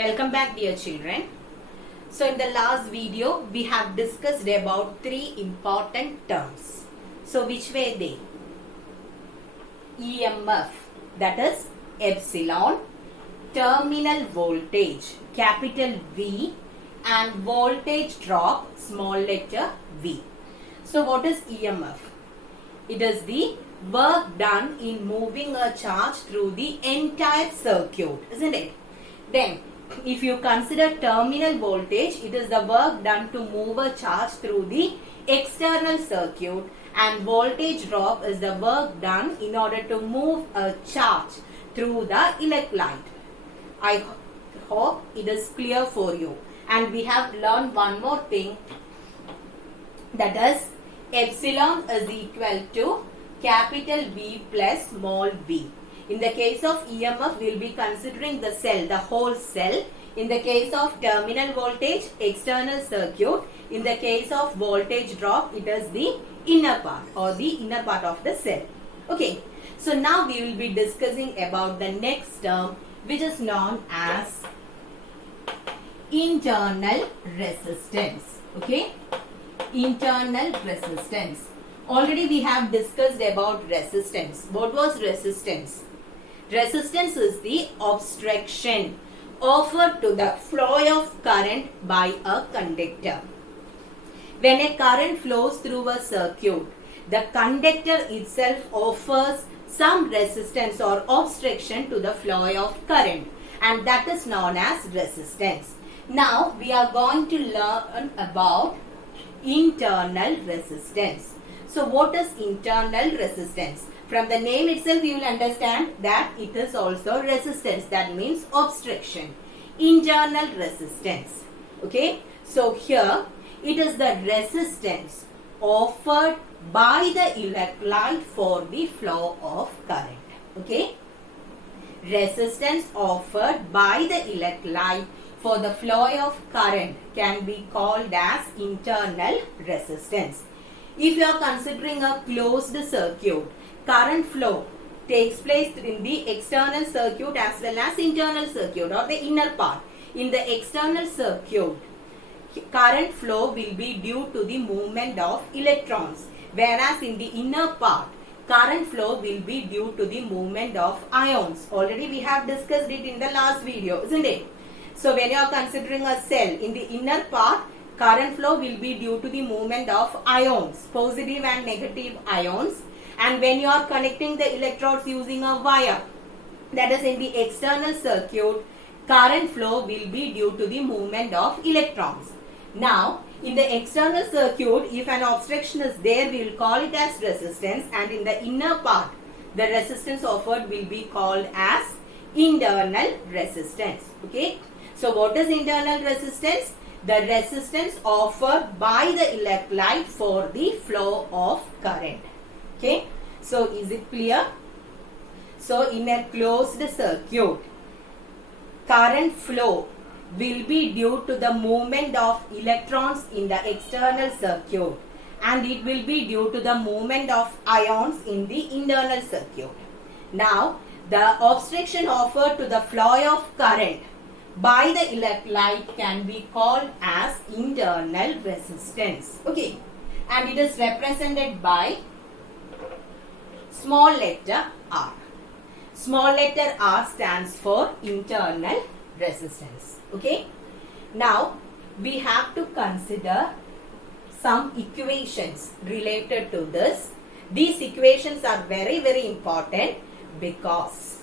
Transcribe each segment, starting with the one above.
Welcome back, dear children. So in the last video we have discussed about three important terms. So which were they? EMF, that is epsilon, terminal voltage capital V, and voltage drop small letter v. So what is EMF? It is the work done in moving a charge through the entire circuit, isn't it? Then if you consider terminal voltage, it is the work done to move a charge through the external circuit, and voltage drop is the work done in order to move a charge through the electrolyte. I hope it is clear for you. And we have learned one more thing, that is epsilon is equal to capital V plus small v. In the case of EMF, we will be considering the cell, the whole cell. In the case of terminal voltage, external circuit. In the case of voltage drop, it is the inner part or the inner part of the cell. Okay. So now we will be discussing about the next term, which is known as internal resistance. Okay. Internal resistance. Already we have discussed about resistance. What was resistance? Resistance is the obstruction offered to the flow of current by a conductor. When a current flows through a circuit, the conductor itself offers some resistance or obstruction to the flow of current, and that is known as resistance. Now we are going to learn about internal resistance. So what is internal resistance? From the name itself you will understand that it is also resistance, that means obstruction. Internal resistance. Okay. So here it is the resistance offered by the electrolyte for the flow of current. Okay. Resistance offered by the electrolyte for the flow of current can be called as internal resistance. If you are considering a closed circuit, current flow takes place in the external circuit as well as internal circuit or the inner part. In the external circuit, current flow will be due to the movement of electrons, whereas in the inner part, current flow will be due to the movement of ions. Already we have discussed it in the last video, isn't it? So when you are considering a cell, in the inner part, current flow will be due to the movement of ions, positive and negative ions. And when you are connecting the electrodes using a wire, that is in the external circuit, current flow will be due to the movement of electrons. Now, in the external circuit, if an obstruction is there, we will call it as resistance, and in the inner part, the resistance offered will be called as internal resistance. Okay. So, what is internal resistance? The resistance offered by the electrolyte for the flow of current. Okay. So, is it clear? So, in a closed circuit, current flow will be due to the movement of electrons in the external circuit, and it will be due to the movement of ions in the internal circuit. Now, the obstruction offered to the flow of current by the electrolyte can be called as internal resistance. Okay. And it is represented by small letter r. Small letter r stands for internal resistance. Okay. Now we have to consider some equations related to this. These equations are very important because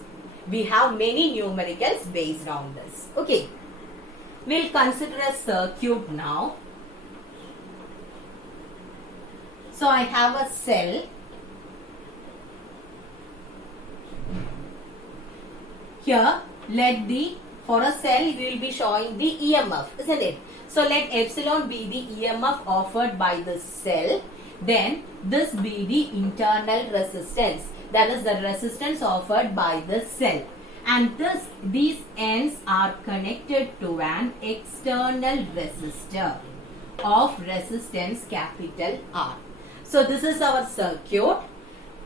we have many numericals based on this. Okay. We'll consider a circuit now. So I have a cell. Here, for a cell, we will be showing the EMF, isn't it? So let epsilon be the EMF offered by this cell. Then this be the internal resistance. That is the resistance offered by the cell. And these ends are connected to an external resistor of resistance capital R. So this is our circuit.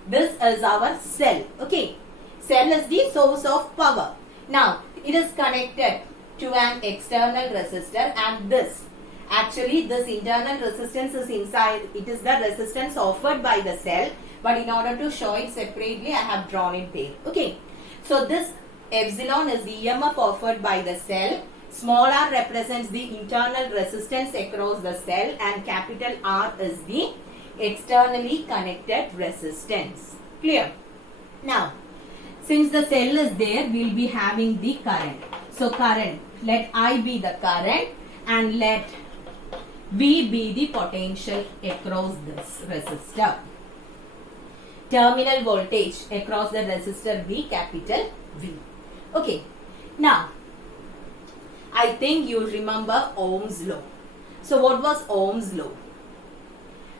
This is our cell. Okay. Cell is the source of power. Now, it is connected to an external resistor, and this actually this internal resistance is inside, it is the resistance offered by the cell, but in order to show it separately I have drawn it there. Okay, so this epsilon is the EMF offered by the cell, small r represents the internal resistance across the cell, and capital R is the externally connected resistance. Clear? Now, since the cell is there, we will be having the current. So current, let I be the current and let V be the potential across this resistor. Terminal voltage across the resistor V, capital V. Okay, now I think you remember Ohm's law. So what was Ohm's law?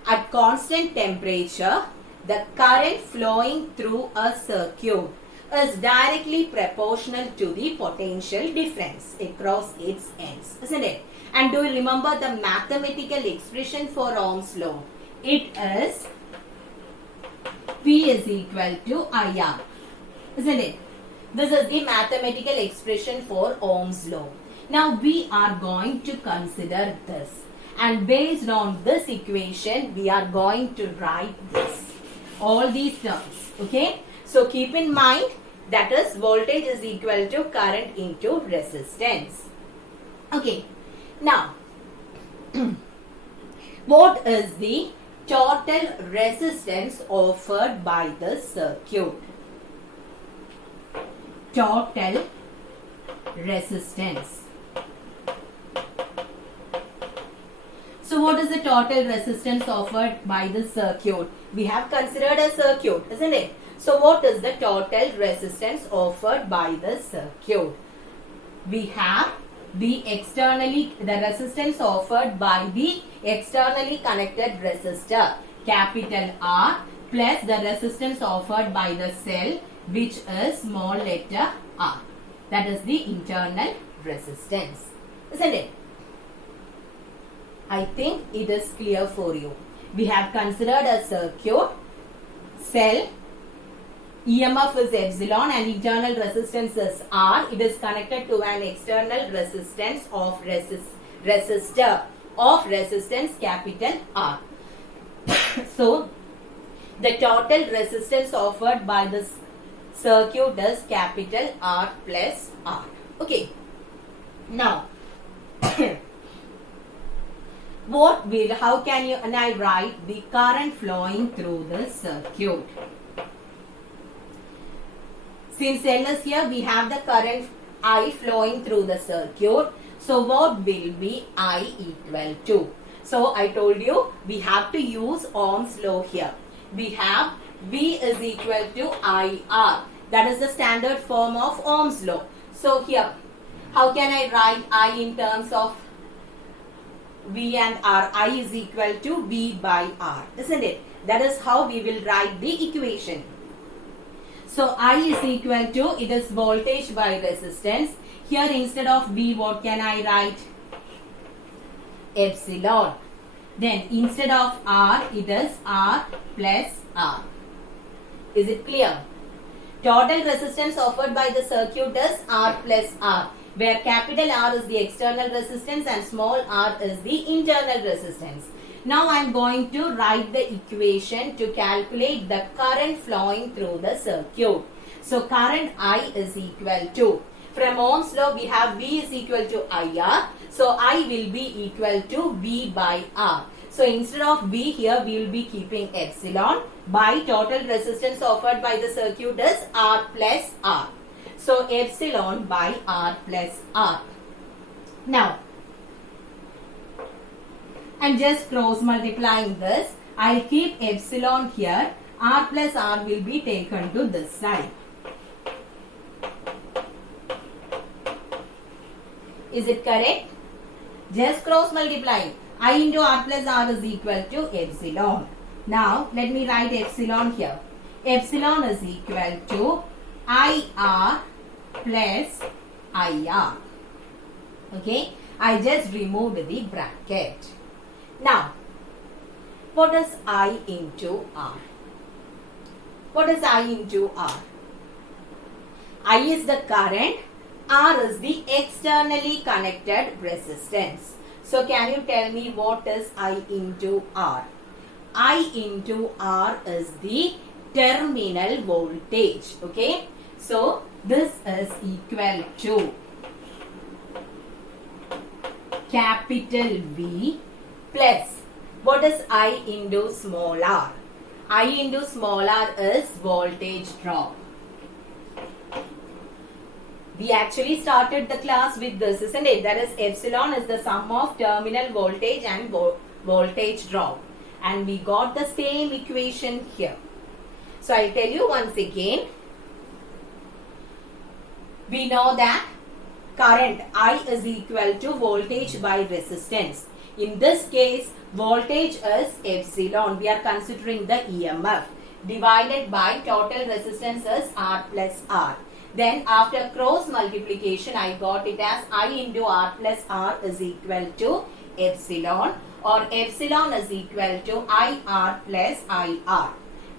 At constant temperature, the current flowing through a circuit is directly proportional to the potential difference across its ends, isn't it? And do you remember the mathematical expression for Ohm's law? It is P is equal to IR, isn't it? This is the mathematical expression for Ohm's law. Now we are going to consider this, and based on this equation we are going to write this, all these terms. Okay, so keep in mind that is voltage is equal to current into resistance. Okay, now what is the total resistance offered by the circuit? Total resistance. So what is the total resistance offered by the circuit? We have considered a circuit, isn't it? So what is the total resistance offered by the circuit? We have the resistance offered by the externally connected resistor, capital R, plus the resistance offered by the cell, which is small letter r. That is the internal resistance, isn't it? I think it is clear for you. We have considered a circuit, cell, EMF is epsilon and internal resistance is R. It is connected to an external resistance of resistor of resistance capital R. So, the total resistance offered by this circuit is capital R plus R. Okay. Now, how can I write the current flowing through the circuit? Since L is here, we have the current I flowing through the circuit. So what will be I equal to? So I told you we have to use Ohm's law here. We have V is equal to IR. That is the standard form of Ohm's law. So here, how can I write I in terms of V and R? I is equal to V by R, isn't it? That is how we will write the equation. So I is equal to, it is voltage by resistance. Here instead of V, what can I write? Epsilon. Then instead of R, it is R plus R. Is it clear? Total resistance offered by the circuit is R plus R, where capital R is the external resistance and small r is the internal resistance. Now I am going to write the equation to calculate the current flowing through the circuit. So current I is equal to, from Ohm's law we have V is equal to IR. So I will be equal to V by R. So instead of V here we will be keeping epsilon by total resistance offered by the circuit is R plus R. So epsilon by R plus R. Now, I'm just cross multiplying this. I'll keep epsilon here. R plus R will be taken to this side. Is it correct? Just cross multiplying. I into R plus R is equal to epsilon. Now, let me write epsilon here. Epsilon is equal to IR plus IR. Okay. I just removed the bracket. Now, what is I into R? What is I into R? I is the current, R is the externally connected resistance. So can you tell me what is I into R? I into R is the terminal voltage. Okay. So this is equal to capital V plus what is I into small r? I into small r is voltage drop. We actually started the class with this, isn't it? That is epsilon is the sum of terminal voltage and voltage drop. And we got the same equation here. So I'll tell you once again. We know that current I is equal to voltage by resistance. In this case, voltage is epsilon. We are considering the EMF divided by total resistance is R plus R. Then after cross multiplication, I got it as I into R plus R is equal to epsilon, or epsilon is equal to IR plus IR.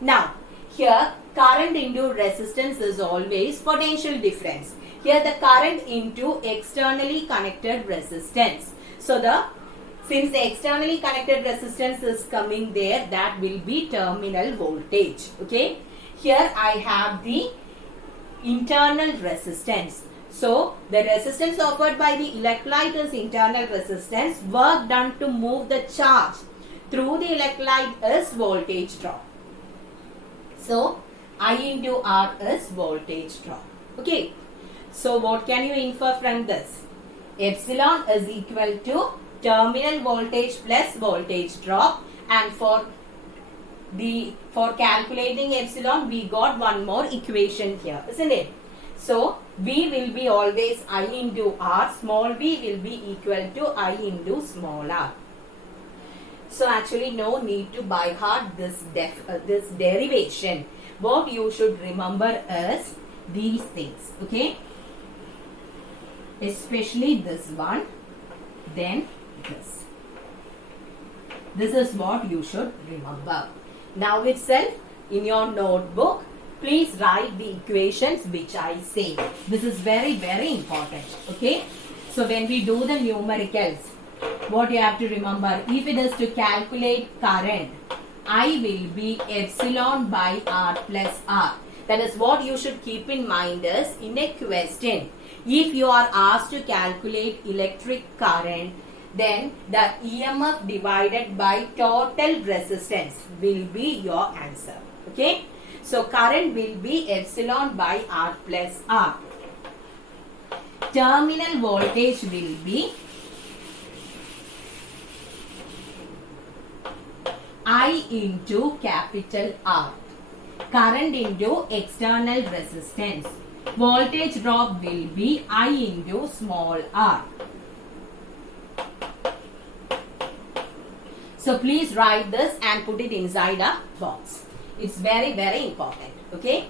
Now, here current into resistance is always potential difference. Here the current into externally connected resistance. So since the externally connected resistance is coming there, that will be terminal voltage. Okay. Here I have the internal resistance. So the resistance offered by the electrolyte is internal resistance. Work done to move the charge through the electrolyte is voltage drop. So I into R is voltage drop. Okay. So what can you infer from this? Epsilon is equal to terminal voltage plus voltage drop, and for calculating epsilon we got one more equation here, isn't it? So V will be always I into R, small v will be equal to I into small r. So actually no need to by heart this derivation. What you should remember is these things, okay? Especially this one, then this. This is what you should remember. Now itself, in your notebook, please write the equations which I say. This is very, very important. Okay. So when we do the numericals, what you have to remember, if it is to calculate current, I will be epsilon by R plus R. That is what you should keep in mind is in a question. If you are asked to calculate electric current, then the EMF divided by total resistance will be your answer. Okay. So current will be epsilon by R plus R. Terminal voltage will be I into capital R. Current into external resistance. Voltage drop will be I into small r. So please write this and put it inside a box. It's very, very important. Okay.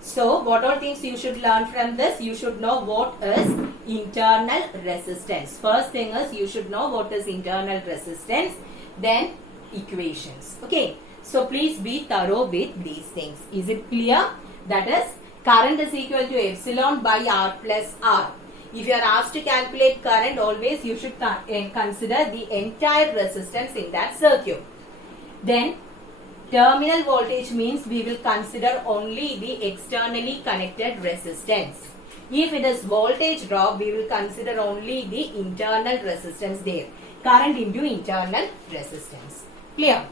So what all things you should learn from this? You should know what is internal resistance. First thing is you should know what is internal resistance. Then equations. Okay. So please be thorough with these things. Is it clear? That is, current is equal to epsilon by R plus R. If you are asked to calculate current, always you should consider the entire resistance in that circuit. Then terminal voltage means we will consider only the externally connected resistance. If it is voltage drop, we will consider only the internal resistance there. Current into internal resistance. Clear?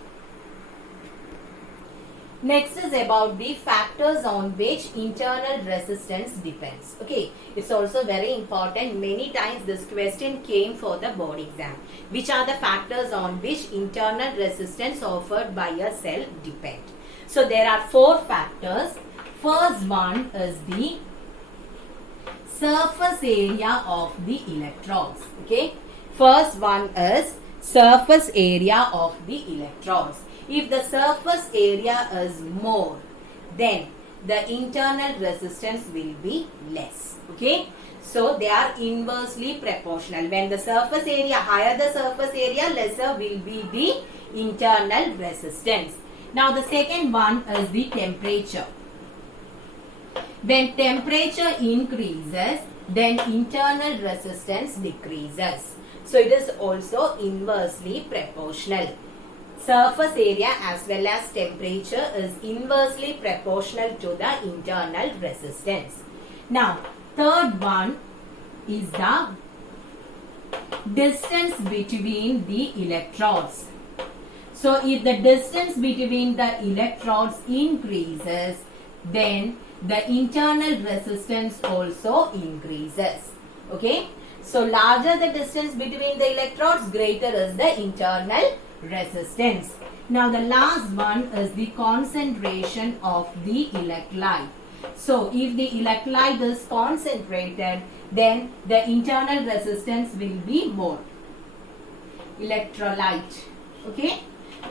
Next is about the factors on which internal resistance depends. Okay, it's also very important. Many times this question came for the board exam. Which are the factors on which internal resistance offered by a cell depend? So there are 4 factors. First one is the surface area of the electrons. Okay, first one is surface area of the electrons. If the surface area is more, then the internal resistance will be less. Okay. So they are inversely proportional. When the surface area, higher the surface area, lesser will be the internal resistance. Now the second one is the temperature. When temperature increases, then internal resistance decreases. So it is also inversely proportional. Surface area as well as temperature is inversely proportional to the internal resistance. Now, third one is the distance between the electrodes. So if the distance between the electrodes increases, then the internal resistance also increases. Okay. So larger the distance between the electrodes, greater is the internal resistance. Now the last one is the concentration of the electrolyte. So if the electrolyte is concentrated, then the internal resistance will be more. Electrolyte. Okay.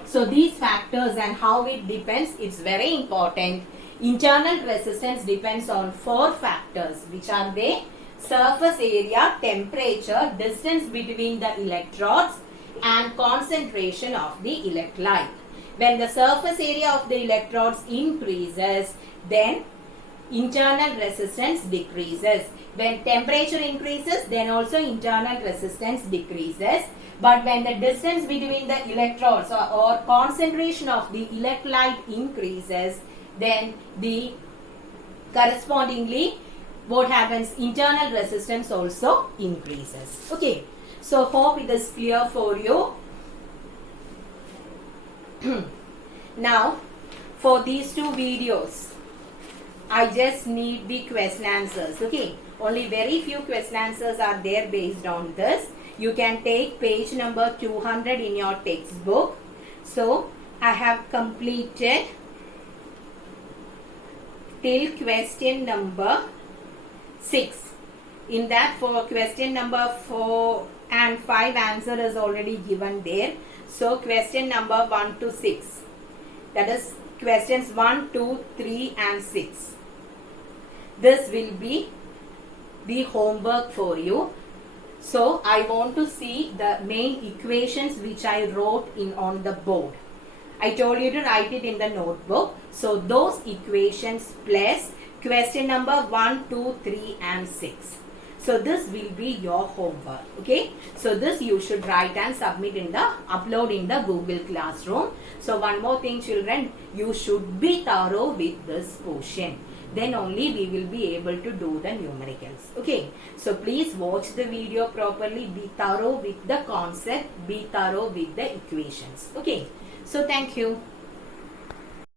So these factors and how it depends, it's very important. Internal resistance depends on 4 factors, which are they? Surface area, temperature, distance between the electrodes, and concentration of the electrolyte. When the surface area of the electrodes increases, then internal resistance decreases. When temperature increases, then also internal resistance decreases. But when the distance between the electrodes or concentration of the electrolyte increases, then the correspondingly what happens, internal resistance also increases. Okay, so hope it is clear for you. Now for these 2 videos I just need the question answers. Okay, only very few question answers are there based on this. You can take page number 200 in your textbook. So I have completed till question number 6. In that, for question number 4 and 5 answer is already given there. So question number 1 to 6, that is questions 1, 2, 3 and 6. This will be the homework for you. So I want to see the main equations which I wrote in on the board. I told you to write it in the notebook. So those equations plus question number 1, 2, 3 and 6. So this will be your homework. Okay. So this you should write and submit in the upload in the Google Classroom. So one more thing, children, you should be thorough with this portion. Then only we will be able to do the numericals. Okay. So please watch the video properly. Be thorough with the concept. Be thorough with the equations. Okay. So thank you.